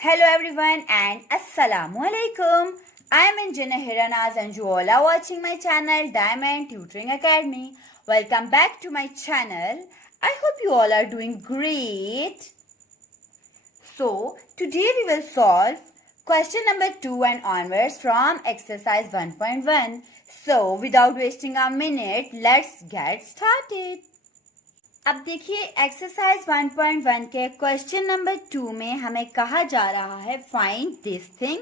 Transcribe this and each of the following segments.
Hello everyone and Assalamu alaikum. I am Engineer Hiranaz and you all are watching my channel Diamond Tutoring Academy. Welcome back to my channel. I hope you all are doing great. So today we will solve question number 2 and onwards from exercise 1.1. So without wasting a minute, let's get started. अब देखिए exercise 1.1 के question number 2 में हमें कहा जा रहा है find this thing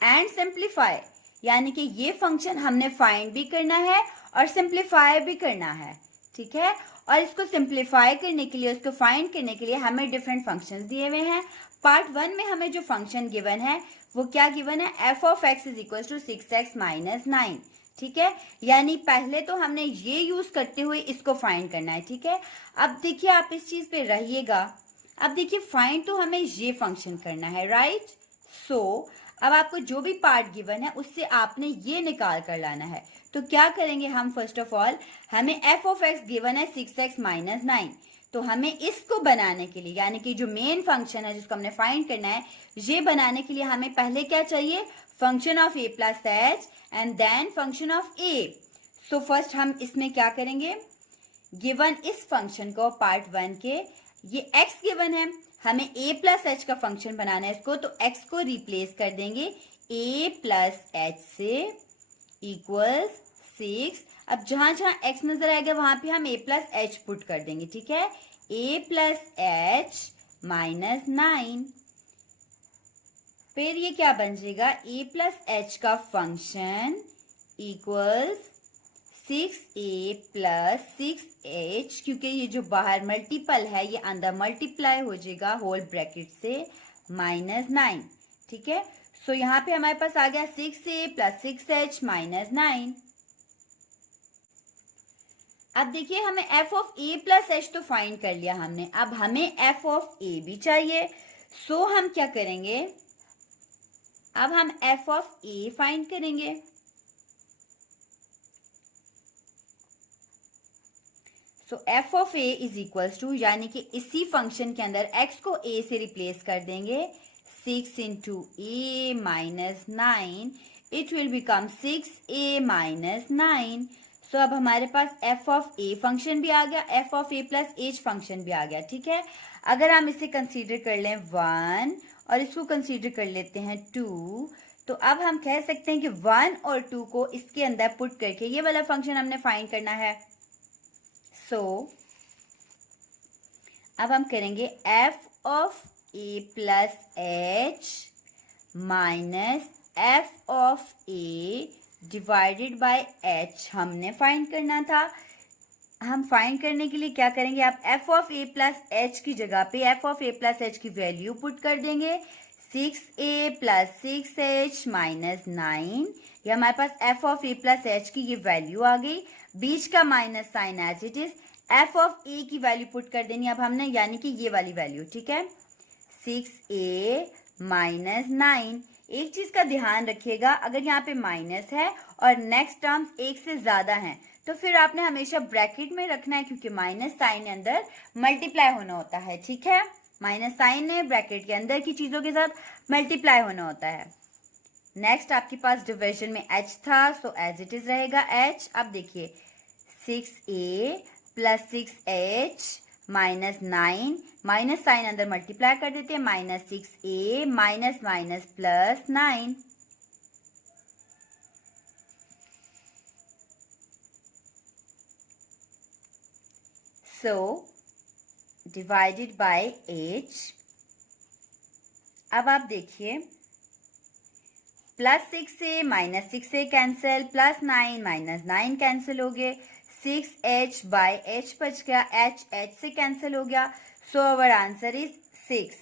and simplify, यानी कि ये फंक्शन हमने फाइंड भी करना है और सिंप्लीफाई भी करना है, ठीक है। और इसको सिंप्लीफाई करने के लिए, उसको फाइंड करने के लिए हमें डिफरेंट फंक्शंस दिए हुए हैं। पार्ट 1 में हमें जो फंक्शन गिवन है वो क्या गिवन है, F of X is equal to 6x minus 9, ठीक है। यानी पहले तो हमने ये यूज करते हुए इसको फाइंड करना है, ठीक है। अब देखिए आप इस चीज पे रहिएगा। अब देखिए फाइंड तो हमें ये फंक्शन करना है, राइट। सो अब आपको जो भी पार्ट गिवन है उससे आपने ये निकाल कर लाना है। तो क्या करेंगे हम, फर्स्ट ऑफ ऑल हमें एफ ऑफ एक्स गिवन है 6x माइनस 9, तो हमें इसको बनाने के लिए, यानी कि जो मेन फंक्शन है जिसको हमने फाइंड करना है, ये बनाने के लिए हमें पहले क्या चाहिए, function of A plus h and then function of a. So first हम इसमें क्या करेंगे, गिवन इस फंक्शन को पार्ट 1 के, ये x गिवन है, हमें a प्लस एच का फंक्शन बनाना है इसको, तो x को रिप्लेस कर देंगे a प्लस एच से इक्वल्स 6। अब जहां जहां x नजर आएगा वहां पे हम a प्लस एच पुट कर देंगे, ठीक है। a प्लस एच माइनस 9, फिर ये क्या बन जाएगा, a प्लस एच का function equals 6a plus 6h, क्योंकि ये जो बाहर मल्टीपल है ये अंदर मल्टीप्लाई हो जाएगा होल ब्रैकेट से माइनस 9, ठीक है। सो यहाँ पे हमारे पास आ गया 6a प्लस 6h माइनस 9। अब देखिए हमें f of a plus h तो फाइंड कर लिया हमने, अब हमें f ऑफ a भी चाहिए। सो हम क्या करेंगे, अब हम f ऑफ a फाइंड करेंगे। So f of a is equals to, यानी कि इसी फंक्शन के अंदर x को a से रिप्लेस कर देंगे, 6 into a minus 9, it will become 6a minus 9। सो अब हमारे पास f ऑफ a फंक्शन भी आ गया, f of a plus h function भी आ गया, ठीक है। अगर हम इसे कंसीडर कर लें 1 और इसको कंसीडर कर लेते हैं 2, तो अब हम कह सकते हैं कि 1 और 2 को इसके अंदर पुट करके ये वाला फंक्शन हमने फाइंड करना है। सो अब हम करेंगे f of a plus H minus f of a divided by h हमने फाइंड करना था। हम फाइंड करने के लिए क्या करेंगे, आप f of a plus h की जगह पे f of a plus h की वैल्यू पुट कर देंगे, 6a प्लस 6h माइनस 9। ये हमारे पास f of a plus h की ये वैल्यू आ गई, बीच का minus sign as it is, f of a की वैल्यू पुट कर देनी अब हमने, यानी कि ये वाली वैल्यू, ठीक है, 6a माइनस 9। एक चीज का ध्यान रखिएगा, अगर यहाँ पे माइनस है और नेक्स्ट टर्म्स एक से ज्यादा हैं तो फिर आपने हमेशा ब्रैकेट में रखना है, क्योंकि माइनस साइन अंदर मल्टीप्लाई होना होता है, ठीक है। माइनस साइन ने ब्रैकेट के अंदर की चीजों के साथ मल्टीप्लाई होना होता है। नेक्स्ट आपके पास डिविजन में h था, सो एज इट इज रहेगा h। अब देखिए 6a plus 6h minus 9, minus sign अंदर मल्टीप्लाई कर देते हैं, minus 6a minus minus plus 9। So divided by h। अब आप देखिए plus 6a minus 6a cancel, plus 9 minus 9 cancel हो गए, 6h बाय h बच गया, h से कैंसिल हो गया। So our answer is 6।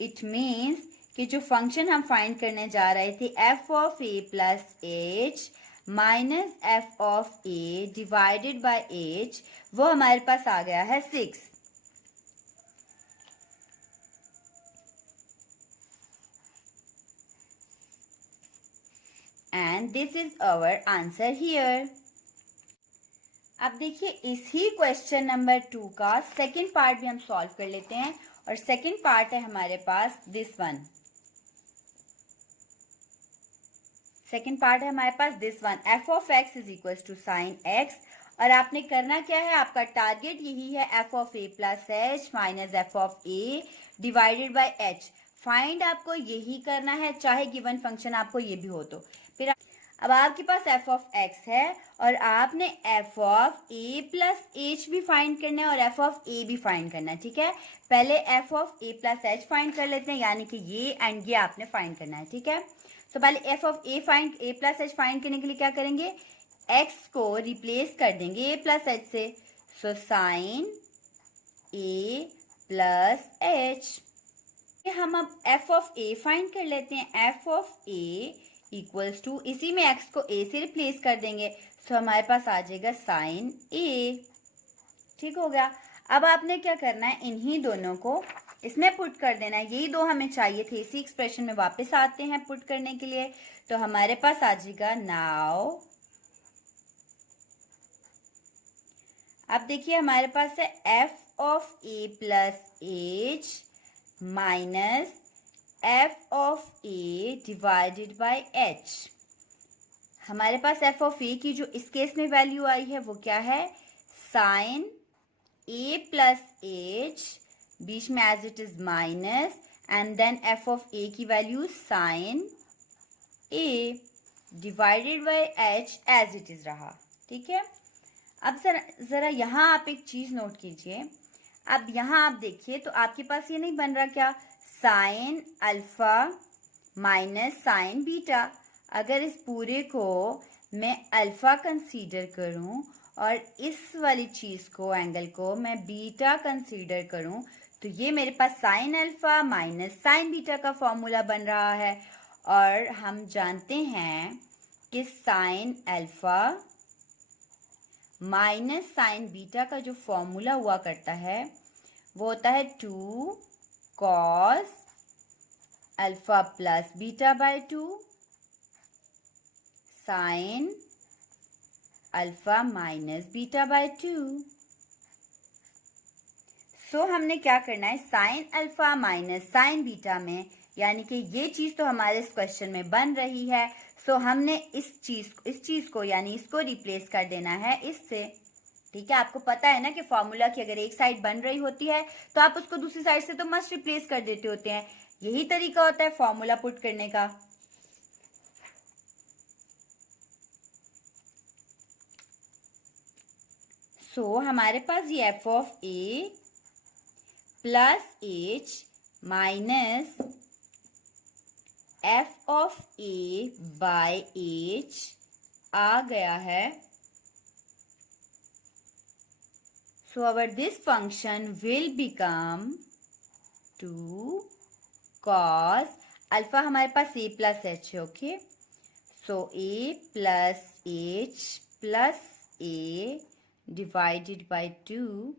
It means कि जो फंक्शन हम फाइंड करने जा रहे थे f of a plus h minus f of a divided by h, वो हमारे पास आ गया है 6। And this is our answer here. अब देखिए इसी क्वेश्चन नंबर 2 का सेकंड पार्ट भी हम सॉल्व कर लेते हैं, और सेकंड पार्ट है हमारे पास दिस वन। सेकेंड पार्ट है हमारे पास this one, F of X is equal to sine X. और आपने करना क्या है, आपका टारगेट यही है, F of A plus H minus F of A divided by H. Find आपको यही करना है, चाहे गिवन फंक्शन आपको ये भी हो तो। फिर अब आपके पास एफ ऑफ एक्स है और आपने F of A plus H भी फाइंड करना है और एफ ऑफ ए भी फाइंड करना है, ठीक है। पहले F of A plus H find कर लेते हैं, यानी कि ये एंड ये आपने फाइंड करना है, ठीक है। तो पहले F of A plus H find करने के लिए क्या करेंगे, एक्स को रिप्लेस कर देंगे ए प्लस एच से। सो साइन ए प्लस एच। हम अब एफ ऑफ ए फाइंड कर लेते हैं, f of a equals to, इसी में एक्स को ए से रिप्लेस कर देंगे, सो हमारे पास आ जाएगा साइन ए। ठीक हो गया। अब आपने क्या करना है, इन्हीं दोनों को इसमें पुट कर देना है, यही दो हमें चाहिए थे, इसी एक्सप्रेशन में वापस आते हैं पुट करने के लिए। तो हमारे पास आ जाएगा नाउ, अब देखिए हमारे पास है F of A plus H minus F of A divided by H. हमारे पास एफ ऑफ ए की जो इस केस में वैल्यू आई है वो क्या है, साइन ए प्लस एच, बीच में as it is minus, and then F of A की value sine A divided by H as it is रहा, ठीक है। अब जरा यहाँ आप एक चीज नोट कीजिए, अब यहाँ आप देखिए तो आपके पास ये नहीं बन रहा क्या, sign alpha minus sine beta. अगर इस पूरे को मैं अल्फा कंसीडर करूं और इस वाली चीज को, एंगल को मैं बीटा कंसीडर करूं, तो ये मेरे पास sine alpha minus sine beta का फॉर्मूला बन रहा है। और हम जानते हैं कि sine alpha minus sine beta का जो फॉर्मूला हुआ करता है वो होता है 2 cos alpha plus beta by 2 sign alpha minus beta by 2। सो हमने क्या करना है, sign alpha minus sine beta में, यानी कि ये चीज तो हमारे इस क्वेश्चन में बन रही है, सो हमने इस चीज को यानी इसको रिप्लेस कर देना है इससे, ठीक है। आपको पता है ना कि फॉर्मूला की अगर एक साइड बन रही होती है तो आप उसको दूसरी साइड से तो मस्ट रिप्लेस कर देते होते हैं, यही तरीका होता है फॉर्मूला पुट करने का। सो हमारे पास ये F of A plus H minus F of A by H आ गया है। So our this function will become 2 cos alpha, हमारे पास a प्लस एच है, okay. So a plus H plus a divided by 2,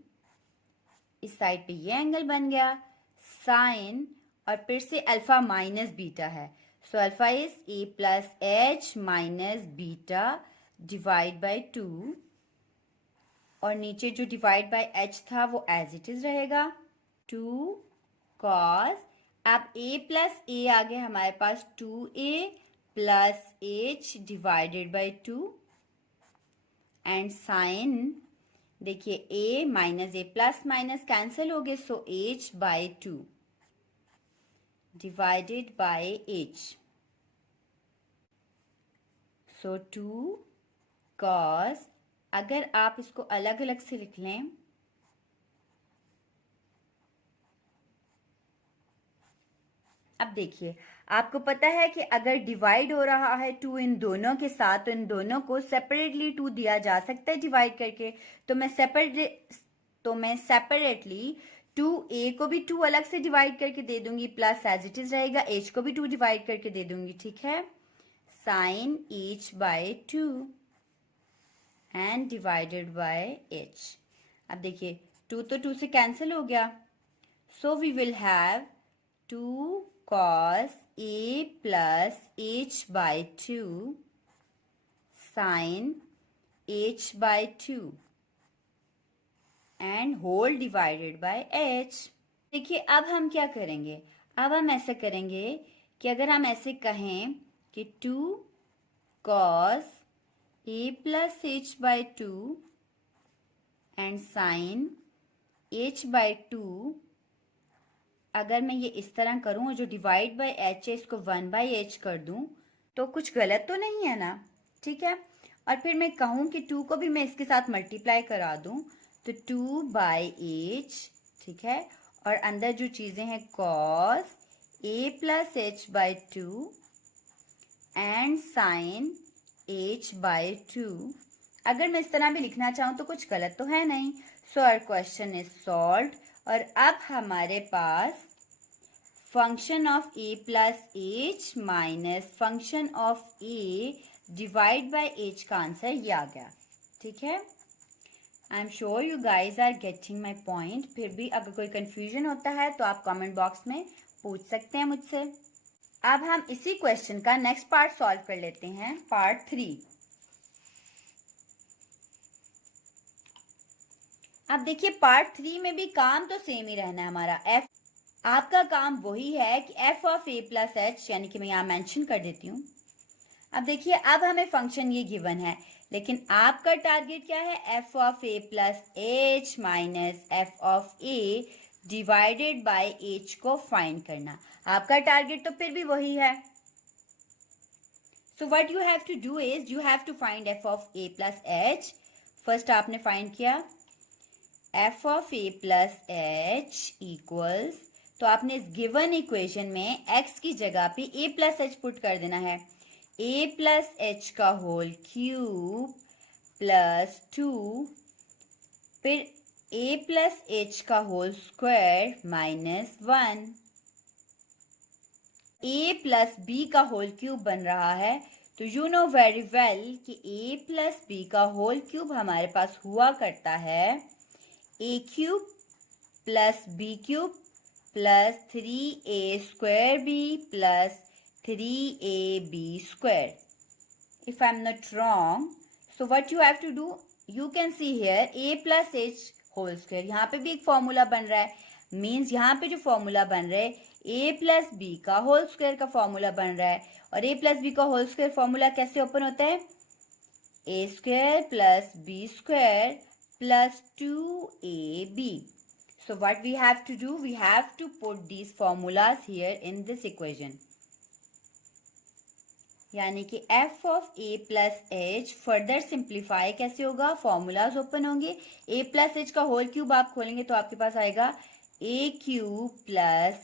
इस side पे ये angle बन गया साइन, और फिर से अल्फा माइनस बीटा है, so alpha is a plus H minus beta divide by 2, और नीचे जो डिवाइड बाय एच था वो एज इट इज रहेगा 2 कॉस, अब a प्लस ए आ गया हमारे पास 2a plus h divided by 2, and sine, देखिए a minus a plus minus cancel हो गए, so h by 2 divided by h, so 2 cos, अगर आप इसको अलग अलग से लिख लें, अब देखिए आपको पता है कि अगर डिवाइड हो रहा है 2 इन दोनों के साथ तो इन दोनों को सेपरेटली 2 दिया जा सकता है डिवाइड करके, तो मैं सेपरेटली 2a को भी 2 अलग से डिवाइड करके दे दूंगी, प्लस एज इट इज रहेगा h को भी 2 डिवाइड करके दे दूंगी, ठीक है। Sine h by 2 and divided by h। अब देखिए 2 तो 2 से कैंसिल हो गया, so we will have 2 cos a plus h by 2 sine h by 2 and whole divided by h। देखिए अब हम क्या करेंगे, अब हम ऐसा करेंगे कि अगर हम ऐसे कहें कि 2 cos a plus h by 2 and sin h by 2। अगर मैं ये इस तरह करूँ और जो डिवाइड बाय h है इसको 1 बाय h कर दूँ तो कुछ गलत तो नहीं है ना, ठीक है। और फिर मैं कहूँ कि 2 को भी मैं इसके साथ मल्टीप्लाई करा दूँ तो 2 बाय h, ठीक है। और अंदर जो चीज़ें हैं cos a plus h by 2 and sin h by 2। अगर मैं इस तरह भी लिखना चाहूँ तो कुछ गलत तो है नहीं। So our question is solved. और अब हमारे पास function of a plus h minus function of a divide by h का आंसर ये आ गया, ठीक है। I am sure you guys are getting my point. फिर भी अगर कोई कंफ्यूजन होता है तो आप कमेंट बॉक्स में पूछ सकते हैं मुझसे। अब हम इसी क्वेश्चन का नेक्स्ट पार्ट सॉल्व कर लेते हैं, पार्ट 3। अब देखिए पार्ट 3 में भी काम तो सेम ही रहना है हमारा। एफ आपका काम वही है कि F of A plus H, यानी कि मैं यहाँ मेंशन कर देती हूँ। अब देखिए अब हमें फंक्शन ये गिवन है, लेकिन आपका टारगेट क्या है, F of A plus H minus F of A divided by h को फाइंड करना। आपका टारगेट तो फिर भी वही है। So what you have to do is you have to find f of A plus h. First आपने find किया f of A plus h equals, तो आपने इस गिवन इक्वेशन में x की जगह पे a प्लस एच पुट कर देना है। a प्लस एच का होल क्यूब प्लस 2, फिर a प्लस एच का whole square minus 1। a plus b का होल क्यूब बन रहा है, तो यू नो वेरी वेल कि a प्लस b का होल क्यूब हमारे पास हुआ करता है a cube plus b cube plus 3a square b plus 3ab square. If I'm not wrong, so what you have to do, you can see here a plus h whole square। यहाँ पे भी एक formula बन रहा है, means यहाँ पे जो फॉर्मूला बन रहा है a प्लस बी का होल स्क्वायर का फॉर्मूला बन रहा है। और a प्लस बी का होल स्क्वायर फॉर्मूला कैसे ओपन होता है, a स्क्वायर plus b square plus 2ab। So what we have to do, we have to put these formulas here in this equation। यानी कि f of a plus h further simplify कैसे होगा, formulas open होंगे। a plus h का whole cube आप खोलेंगे तो आपके पास आएगा a cube plus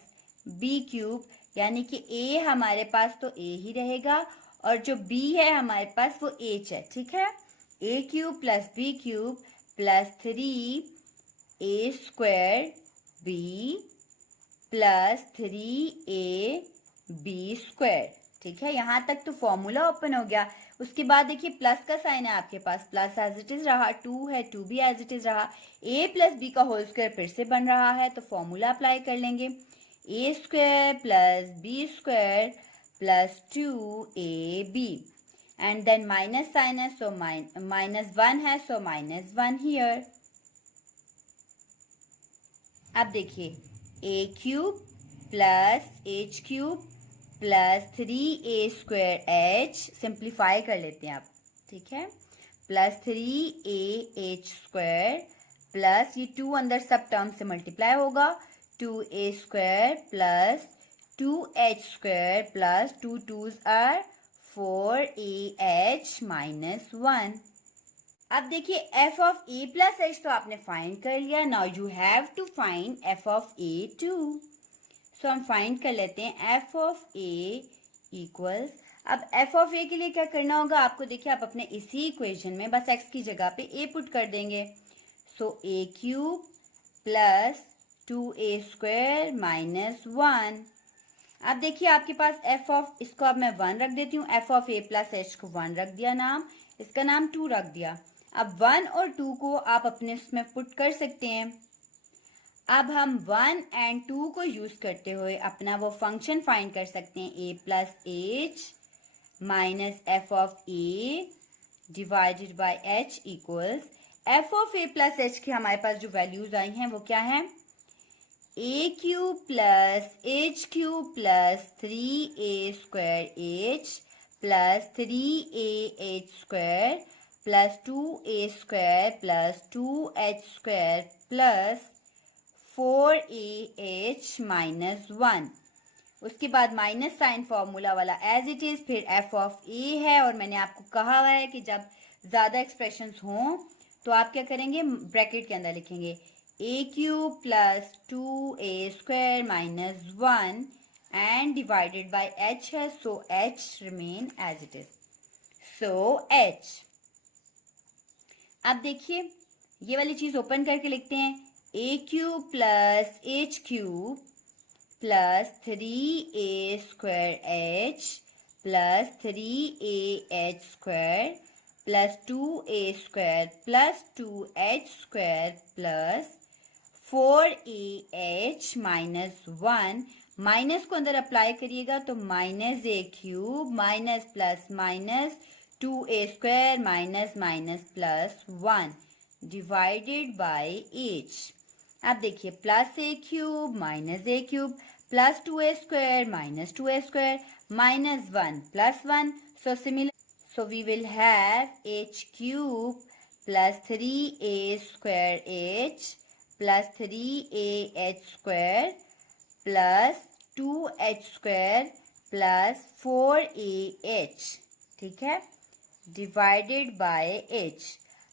b cube, यानी कि a हमारे पास तो a ही रहेगा और जो b है हमारे पास वो h है, ठीक है। a cube plus b cube plus 3a square b plus 3ab square, ठीक है। यहाँ तक तो फॉर्मूला ओपन हो गया। उसके बाद देखिए प्लस का साइन है आपके पास, प्लस एज इट इज रहा, 2 है 2 भी एज इट इज रहा, a प्लस बी का होल स्क्वायर फिर से बन रहा है तो फॉर्मूला अप्लाई कर लेंगे, a स्क्वायर plus b square plus 2ab and then minus sign है सो माइनस 1 है सो माइनस 1 हियर। अब देखिए a cube plus h cube plus 3a square h simplify कर लेते हैं आप, ठीक है, प्लस 3a स्क्वायर प्लस ये 2 अंदर सब टर्म से मल्टीप्लाई होगा, 2a square plus 2h square plus 2 2s are 4ah minus 1। अब देखिए f of a plus h तो आपने फाइंड कर लिया। Now you have to find f of a too. So हम फाइंड कर लेते हैं f ऑफ a इक्वल्स, अब f ऑफ a के लिए क्या करना होगा आपको, देखिए आप अपने इसी इक्वेशन में बस x की जगह पे a पुट कर देंगे। सो a cube plus 2a square minus 1। अब देखिए आपके पास f ऑफ, इसको अब मैं 1 रख देती हूँ, f of a plus h को 1 रख दिया नाम, इसका नाम 2 रख दिया। अब 1 और 2 को आप अपने इसमें पुट कर सकते हैं। अब हम 1 एंड 2 को यूज करते हुए अपना वो फंक्शन फाइंड कर सकते हैं, a plus H minus F of A divided by h equals F of A plus h की हमारे पास जो वैल्यूज आई हैं वो क्या है, a cube plus h cube plus 3a square h plus 3ah square plus 2a square plus 2h square plus 4ah minus 1। उसके बाद minus sign formula वाला एज इट इज, फिर एफ ऑफ ए है, और मैंने आपको कहा हुआ है कि जब ज़्यादा एक्सप्रेशंस हों तो आप क्या करेंगे, ब्रैकेट के अंदर लिखेंगे A cube plus 2a² minus 1 and divided by h है, so h remain as it is, so h। अब देखिए ये वाली चीज ओपन करके लिखते हैं, a cube plus h cube plus 3a² h plus 3ah² plus 2a² plus 2h² plus 4ah minus 1। Minus को अंदर अप्लाई करिएगा तो minus a cube minus plus minus 2a² minus minus plus 1 divided by h। अब देखिए plus a cube minus a cube plus 2a² minus 2a² minus 1 plus 1, so we will have h cube plus 3a² h plus 3ah² plus 2h² plus 4ah, ठीक है, divided by h।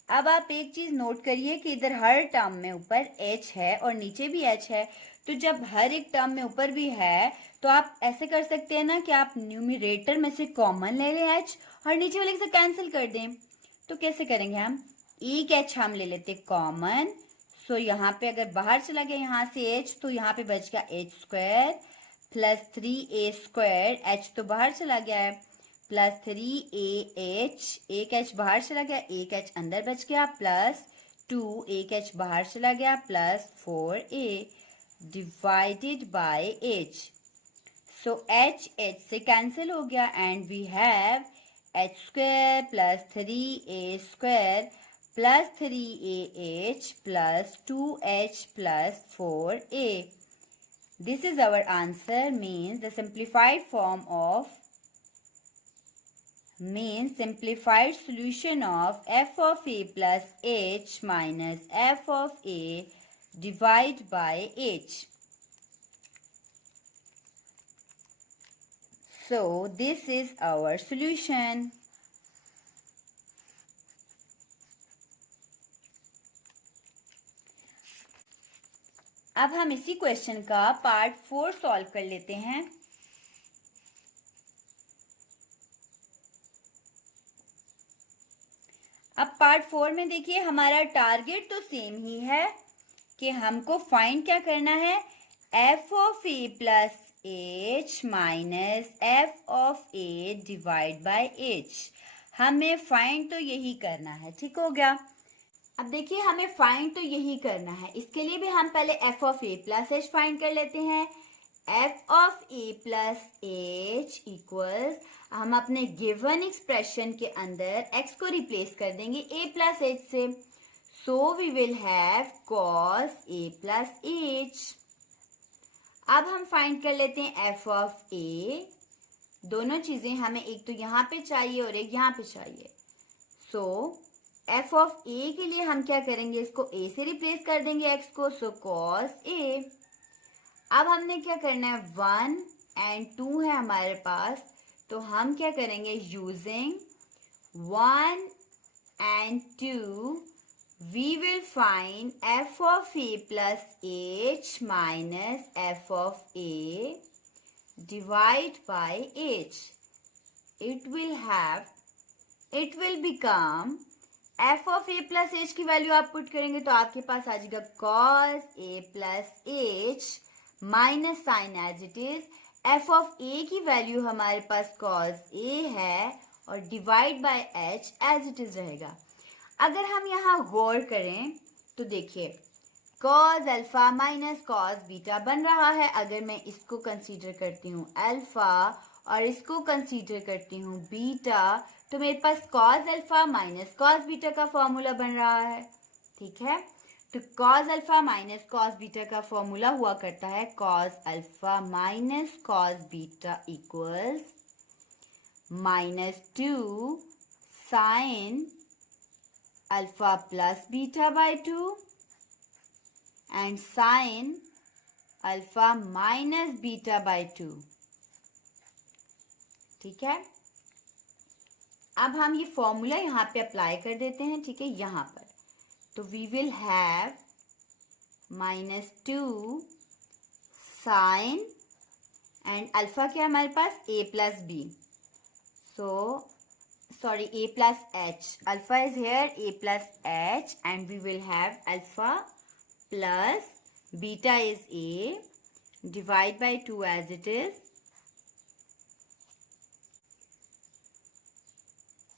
अब आप एक चीज note करिए कि इधर हर term में ऊपर h है और नीचे भी h है, तो जब हर एक टर्म में ऊपर भी है तो आप ऐसे कर सकते हैं ना कि आप न्यूमरेटर में से कॉमन ले लें h और नीचे वाले से कैंसिल कर दें। तो कैसे करेंगे हम, एक h हम ले लेते कॉमन, सो यहाँ पे अगर बाहर चला गया यहाँ से h तो यहाँ पे बच गया h² प्लस 3a², h तो बाहर चला गया है, प्लस 3ah, एक h बाहर चला गया, एक h अंदर बच गया, प्लस 2, एक h बाहर चला गया, plus 4a divided by h। So h से कैंसिल हो गया and we have h² plus 3a² plus 3ah plus 2h plus 4a। This is our answer, means the simplified form of simplified solution of f of a plus h minus f of a divide by h. So this is our solution. अब हम इसी question का part 4 solve कर लेते हैं। अब part 4 में देखिए हमारा टारगेट तो सेम ही है कि हमको फाइंड क्या करना है, f of a plus h minus f of a divide by h। हमें फाइंड तो यही करना है, ठीक हो गया। अब देखिए हमें फाइंड तो यही करना है, इसके लिए भी हम पहले f of a plus h find कर लेते हैं। f of a plus h equals, हम अपने गिवन एक्सप्रेशन के अंदर x को रिप्लेस कर देंगे a प्लस h से, so we will have cos a plus h। अब हम फाइंड कर लेते हैं f ऑफ a, दोनों चीजें हमें एक तो यहाँ पे चाहिए और एक यहाँ पे चाहिए, सो f ऑफ a के लिए हम क्या करेंगे, इसको a से रिप्लेस कर देंगे x को, सो cos a। अब हमने क्या करना है, 1 एंड 2 है हमारे पास, तो हम क्या करेंगे, using 1 and 2 we will find f of a plus h minus f of a divide by h। It will become f of a plus h की वैल्यू आप पुट करेंगे तो आपके पास आ जाएगा cos a plus h minus sign as it is, f of a की value हमारे पास cos a है और divide by h as it is रहेगा। अगर हम यहाँ गौर करें तो देखिए cos alpha minus cos beta बन रहा है। अगर मैं इसको कंसीडर करती हूँ अल्फा और इसको कंसीडर करती हूँ बीटा, तो मेरे पास cos alpha minus cos beta का फॉर्मूला बन रहा है, ठीक है। तो cos alpha minus cos beta का फॉर्मूला हुआ करता है cos alpha minus cos beta equals -2 sin alpha plus beta by 2 and sin alpha minus beta by 2. ठीक है, अब हम ये फॉर्मूला यहाँ पे अप्लाई कर देते हैं. ठीक है, यहाँ पर तो वी will have -2 sine and alpha क्या है हमारे पास a plus b. So sorry, a plus h. Alpha is here, a plus h, and we will have alpha plus beta is a. Divide by 2 as it is.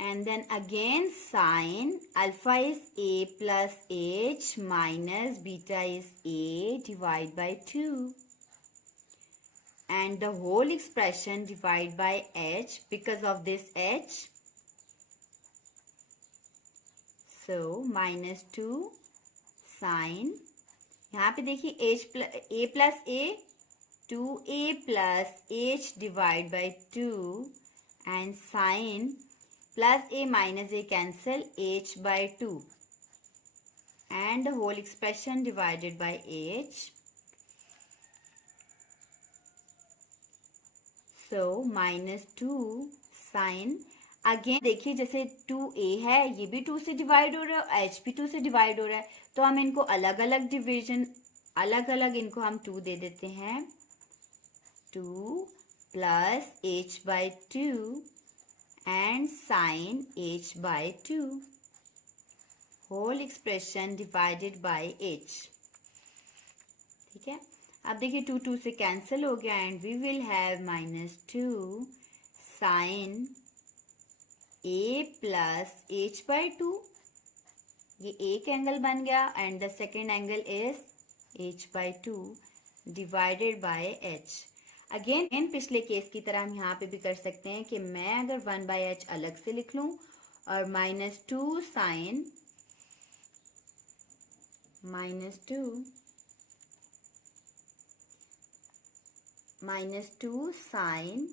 And then again sine alpha is a plus h minus beta is a. Divide by 2. And the whole expression divide by h because of this h. So -2 sine, यहाँ पे देखिए a plus a 2a plus h divide by 2 and sine plus a minus a cancel h by 2 and the whole expression divided by h. So -2 sine, again देखिए जैसे 2a है ये भी 2 से divide हो रहा है, h भी 2 से डिवाइड हो रहा है, तो हम इनको अलग अलग डिवीजन, अलग अलग इनको हम 2 दे देते हैं. 2 plus h by 2 and sine h by 2 whole expression divided by h. ठीक है, अब देखिए 2 2 से कैंसिल हो गया and we will have -2 sine a plus h by 2. ये एक एंगल बन गया and the second angle is h by 2 divided by h. Again पिछले केस की तरह हम यहाँ पे भी कर सकते हैं कि मैं अगर 1 बाई h अलग से लिख लूँ और -2 sine -2 sine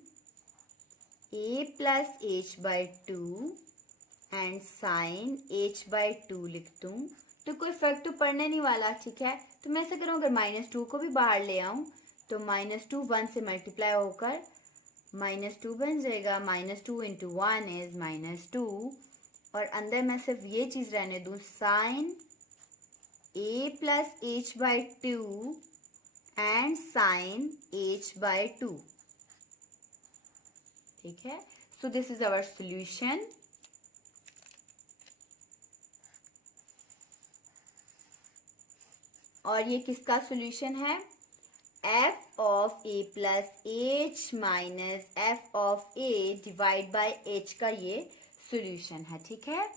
a plus h by 2 and sine h by 2 लिख दूँ तो कोई फर्क तो पड़ने नहीं वाला. ठीक है, तो मैं ऐसा करूँ अगर -2 को भी बाहर ले आऊँ तो -2 1 से मल्टीप्लाई होकर -2 बन जाएगा. -2 इंटू 1 इज -2 और अंदर मैं सिर्फ ये चीज़ रहने दूँ sine a plus h by 2 and sine h by 2. ठीक है, so this is our solution. और ये किसका सॉल्यूशन है? f of a plus h minus f of a divide by h का ये सॉल्यूशन है. ठीक है.